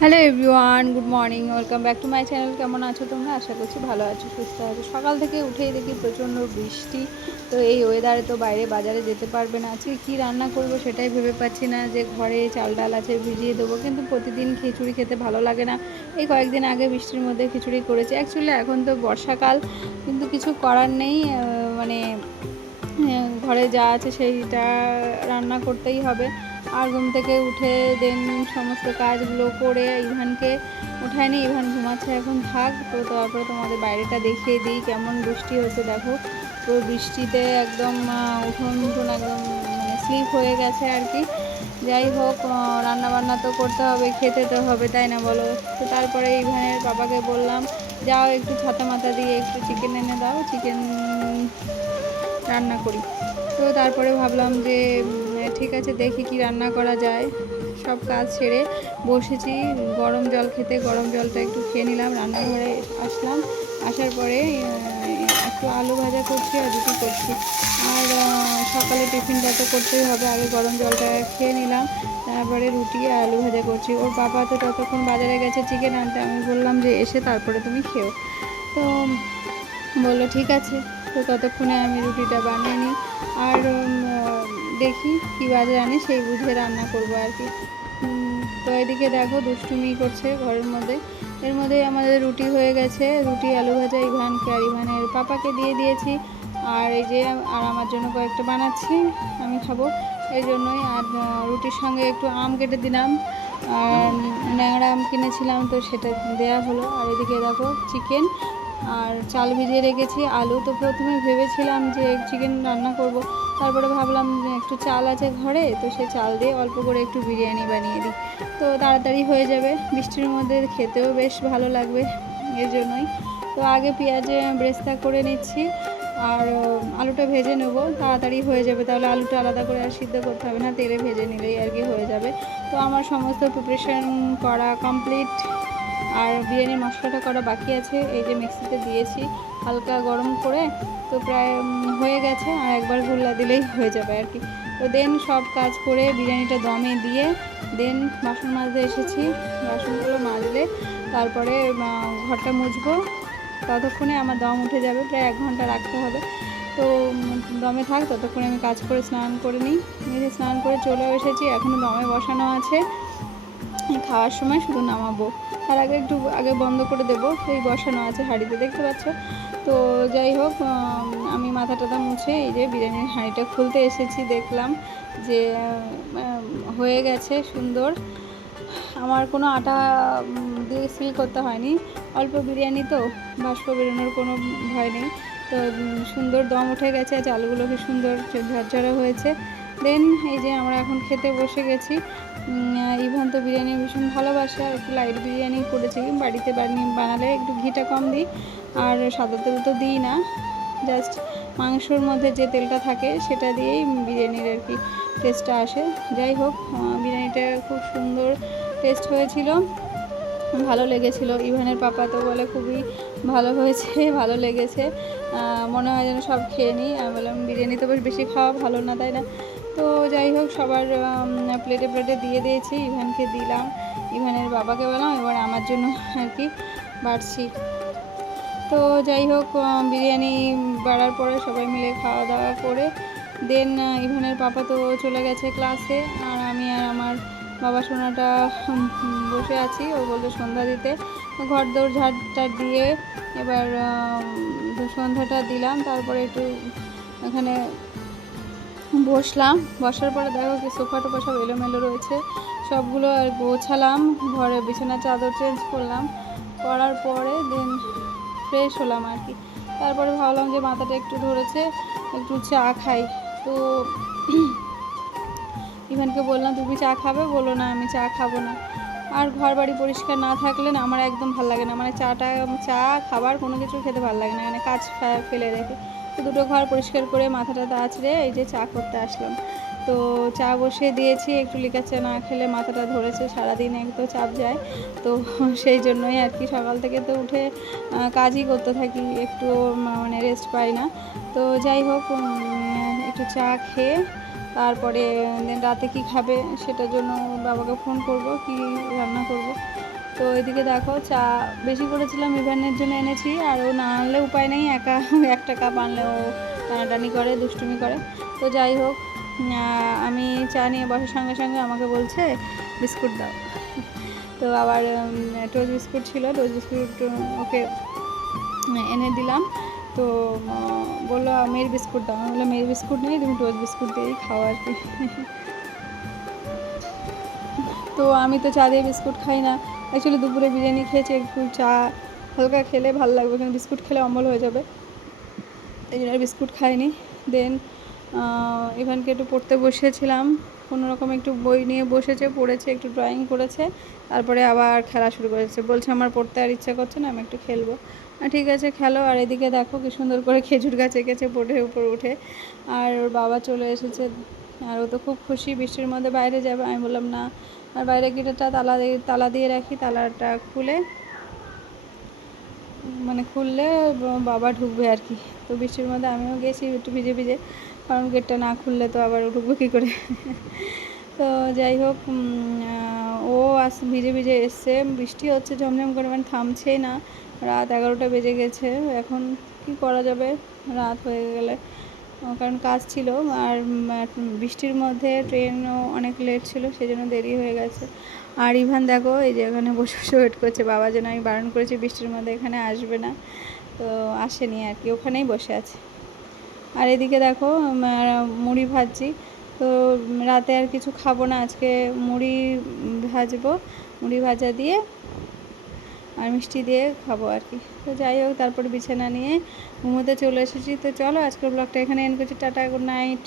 Hello everyone, good morning, welcome back to my channel. কেমন আছো তোমরা? আশা করছি ভালো আছো, সুস্থ আছো। সকাল থেকে উঠেই দেখি প্রচণ্ড বৃষ্টি। তো এই ওয়েদারে তো বাইরে বাজারে যেতে পারবে না। আজকে কী রান্না করব সেটাই ভেবে পাচ্ছি না। যে ঘরে চাল ডাল আছে ভিজিয়ে দেবো, কিন্তু প্রতিদিন খিচুড়ি খেতে ভালো লাগে না। এই কয়েকদিন আগে বৃষ্টির মধ্যে খিচুড়ি করেছি। অ্যাকচুয়ালি এখন তো বর্ষাকাল, কিন্তু কিছু করার নেই। মানে ঘরে যা আছে সেইটা রান্না করতেই হবে। আর ঘুম থেকে উঠে দেন সমস্ত কাজগুলো করে ইভানকে উঠায়নি। ইভান ঘুমাচ্ছে, এখন থাক। তো তারপরে তোমাদের বাইরেটা দেখিয়ে দিই কেমন বৃষ্টি হচ্ছে। দেখো, তো বৃষ্টিতে একদম উঠোন উঠোন একদম মানে স্লিপ হয়ে গেছে আর কি। যাই হোক, রান্নাবান্না তো করতে হবে, খেতে তো হবে, তাই না বলো? তো তারপরে ইভানের বাবাকে বললাম, যাও একটু ছাতা মাথা দিয়ে একটু চিকেন এনে দাও, চিকেন রান্না করি। তো তারপরে ভাবলাম যে ঠিক আছে, দেখি কি রান্না করা যায়। সব কাজ সেরে বসেছি গরম জল খেতে। গরম জলটা একটু খেয়ে নিলাম, রান্নাঘরে আসলাম। আসার পরে একটু আলু ভাজা করছি আর রুটি করছি। আর সকালে টিফিনটা তো করতেই হবে, আগে গরম জলটা খেয়ে নিলাম, তারপরে রুটি আর আলু ভাজা করছি। ওর বাবা তো ততক্ষণ বাজারে গেছে চিকেন আনতে। আমি বললাম যে এসে তারপরে তুমি খেও। তো বললো ঠিক আছে। তো ততক্ষণে আমি রুটিটা বানিয়ে নিই। আর দেখি কী বাজার আনি, সেই বুঝে রান্না করবো আর কি। তো এদিকে দেখো দুষ্টুমি করছে ঘরের মধ্যে। এর মধ্যেই আমাদের রুটি হয়ে গেছে। রুটি আলু ভাজা ইভানকে আর ইভানের পাপাকে দিয়ে দিয়েছি। আর এই যে আর আমার জন্য কয়েকটা বানাচ্ছি, আমি খাবো এই জন্যই। আর রুটির সঙ্গে একটু আম কেটে দিলাম, আর ন্যাংরা আম কিনেছিলাম, তো সেটা দেয়া হলো। আর এদিকে দেখো চিকেন আর চাল ভিজিয়ে রেখেছি। আলু তো প্রথমে ভেবেছিলাম যে চিকেন রান্না করব, তারপরে ভাবলাম যে একটু চাল আছে ঘরে, তো সেই চাল দিয়ে অল্প করে একটু বিরিয়ানি বানিয়ে দিই, তো তাড়াতাড়ি হয়ে যাবে। বৃষ্টির মধ্যে খেতেও বেশ ভালো লাগবে, এর জন্যই। তো আগে পেঁয়াজে ব্রেস্তা করে নিচ্ছি, আর আলুটা ভেজে নেব, তাড়াতাড়ি হয়ে যাবে। তাহলে আলুটা আলাদা করে আর সিদ্ধ করতে হবে না, তেলে ভেজে নিলেই আর কি হয়ে যাবে। তো আমার সমস্ত প্রিপারেশন করা কমপ্লিট। আর বিরিয়ানির মশলাটা করা বাকি আছে। এই যে মিক্সিতে দিয়েছি হালকা গরম করে, তো প্রায় হয়ে গেছে। আর একবার গুল্লা দিলেই হয়ে যাবে আর কি। তো দেন সব কাজ করে বিরিয়ানিটা দমে দিয়ে দেন বাসন মাজতে এসেছি। বাসনগুলো মাজলে তারপরে ঘরটা মুছবো। ততক্ষণে আমার দম উঠে যাবে, প্রায় 1 ঘন্টা রাখতে হবে। তো দমে থাক, ততক্ষণে আমি কাজ করে স্নান করে নিই। নিজে স্নান করে চলেও এসেছি, এখনও দমে বসানো আছে। খাওয়ার সময় শুধু নামাবো, তার আগে একটু আগে বন্ধ করে দেবো। এই বসানো আছে হাঁড়িতে, দেখতে পাচ্ছ। তো যাই হোক, আমি মাথা টাথা মুছে এই যে বিরিয়ানির হাঁড়িটা খুলতে এসেছি। দেখলাম যে হয়ে গেছে সুন্দর। আমার কোনো আটা দিয়ে সিল করতে হয়নি, অল্প বিরিয়ানি তো বাষ্প বেরোনোর কোনো ভয় নেই। তো সুন্দর দম উঠে গেছে, আর চালগুলো কি সুন্দর ঝরঝরে হয়েছে। দেন এই যে আমরা এখন খেতে বসে গেছি। ইভান তো বিরিয়ানি ভীষণ ভালোবাসে, আর একটু লাইট বিরিয়ানি করেছি। বাড়িতে বানালে একটু ঘিটা কম দিই, আর সাদা তেল তো দিই না, জাস্ট মাংসর মধ্যে যে তেলটা থাকে সেটা দিয়েই বিরিয়ানির আর কি টেস্টটা আসে। যাই হোক, বিরিয়ানিটা খুব সুন্দর টেস্ট হয়েছিল, ভালো লেগেছিল। ইভানের পাপা তো বলে খুবই ভালো হয়েছে, ভালো লেগেছে, মনে হয় যেন সব খেয়ে নিই। আমি বললাম বিরিয়ানি তো বেশ বেশি খাওয়া ভালো না, তাই না? তো যাই হোক, সবার প্লেটে প্লেটে দিয়ে দিয়েছি। ইভানকে দিলাম, ইভানের বাবাকে বললাম, এবার আমার জন্য আর কি বাড়ছি। তো যাই হোক, বিরিয়ানি বাড়ার পরে সবাই মিলে খাওয়া দাওয়া করে দেন ইভানের পাপা তো চলে গেছে ক্লাসে, আর আমি আর আমার বাবা সোনাটা বসে আছি। ও বললো সন্ধ্যা দিতে, ঘর দৌড় ঝাড়টা দিয়ে এবার সন্ধ্যাটা দিলাম। তারপরে একটু এখানে বসলাম। বসার পরে দেখো কি সোফা টোফা সব এলোমেলো রয়েছে, সবগুলো আর গোছালাম। ঘরে বিছানা চাদর চেঞ্জ করলাম, করার পরে দেন ফ্রেশ হলাম আর কি। তারপরে ভাবলাম যে মাথাটা একটু ধরেছে, একটু চা খাই। তো ইভানকে বললাম তুমি চা খাবে, বললো না আমি চা খাবো না। আর ঘর বাড়ি পরিষ্কার না থাকলে না আমার একদম ভালো লাগে না, মানে চা খাবার কোনো কিছু খেতে ভালো লাগে না, মানে কাজ ফেলে রেখে। তো দুটো ঘর পরিষ্কার করে মাথাটা আঁচড়ে এই যে চা করতে আসলাম। তো চা বসিয়ে দিয়েছি, একটু লিকার চা না খেলে মাথাটা ধরেছে, সারাদিন একটু চাপ যায়। তো সেই জন্যই আর কি সকাল থেকে তো উঠে কাজই করতে থাকি, একটু মানে রেস্ট পাই না। তো যাই হোক, একটু চা খেয়ে তারপরে রাতে কি খাবে সেটার জন্য বাবাকে ফোন করব, কি রান্না করব। তো এদিকে দেখো চা বেশি করেছিলাম, ইভানের জন্য এনেছি, আর ও না আনলে উপায় নেই, একা একটা কাপ আনলে ও টানাটানি করে, দুষ্টুমি করে। তো যাই হোক, আমি চা নিয়ে বসার সঙ্গে সঙ্গে আমাকে বলছে বিস্কুট দাও। তো আবার টোস্ট বিস্কুট ছিল, টোস্ট বিস্কুট ওকে এনে দিলাম। তো বললো মেয়ের বিস্কুট দাও, আমি বললাম মেয়ের বিস্কুট নেই, তুমি টোস্ট বিস্কুট দিয়েই খাও আর কি। তো আমি তো চা দিয়ে বিস্কুট খাই না, অ্যাকচুয়ালি দুপুরে বিরিয়ানি খেয়েছি, একটু চা হালকা খেলে ভালো লাগবে, কিন্তু বিস্কুট খেলে অম্বল হয়ে যাবে, এই জন্য বিস্কুট খাইনি। দেন ইভানকে একটু পড়তে বসেছিলাম, কোনোরকম একটু বই নিয়ে বসেছে, পড়েছে, একটু ড্রয়িং করেছে, তারপরে আবার খেলা শুরু করেছে, বলছে আমার পড়তে আর ইচ্ছা করছে না, আমি একটু খেলবো। ঠিক আছে খেলো। আর এদিকে দেখো কি সুন্দর করে খেজুর গাছ এঁকেছে বোর্ডের উপর উঠে, আর ওর বাবা চলে এসেছে, আর ও তো খুব খুশি, বৃষ্টির মধ্যে বাইরে যাবে। আমি বললাম না, আর বাইরে গেটটা তালা দিয়ে রাখি, তালাটা খুলে মানে খুললে বাবা ঢুকবে আর কি। তো বৃষ্টির মধ্যে আমিও গেছি একটু ভিজে ভিজে, কারণ গেটটা না খুললে তো আবার ঢুকবো কী করে। তো যাই হোক, ও ভিজে ভিজে এসছে, বৃষ্টি হচ্ছে ঝমঝম করে, মানে থামছেই না। রাত 11টা বেজে গেছে, এখন কি করা যাবে রাত হয়ে গেলে, কারণ কাজ ছিল, আর বৃষ্টির মধ্যে ট্রেনও অনেক লেট ছিল, সেই জন্য দেরি হয়ে গেছে। আর ইভান দেখো এই যে এখানে বসে বসে ওয়েট করছে, বাবা যেন আমি বারণ করেছি বৃষ্টির মধ্যে এখানে আসবে না, তো আসেনি আর কি, ওখানেই বসে আছে। আর এদিকে দেখো মুড়ি ভাজছি, তো রাতে আর কিছু খাবো না, আজকে মুড়ি ভাজবো, মুড়ি ভাজা দিয়ে আর মিষ্টি দিয়ে খাবো আর কি। তো যাই হোক, তারপর বিছানা নিয়ে ঘুমোতে চলে এসেছি। তো চলো আজকের ব্লগটা এখানে এন্ড করছি, টাটা, গুড নাইট।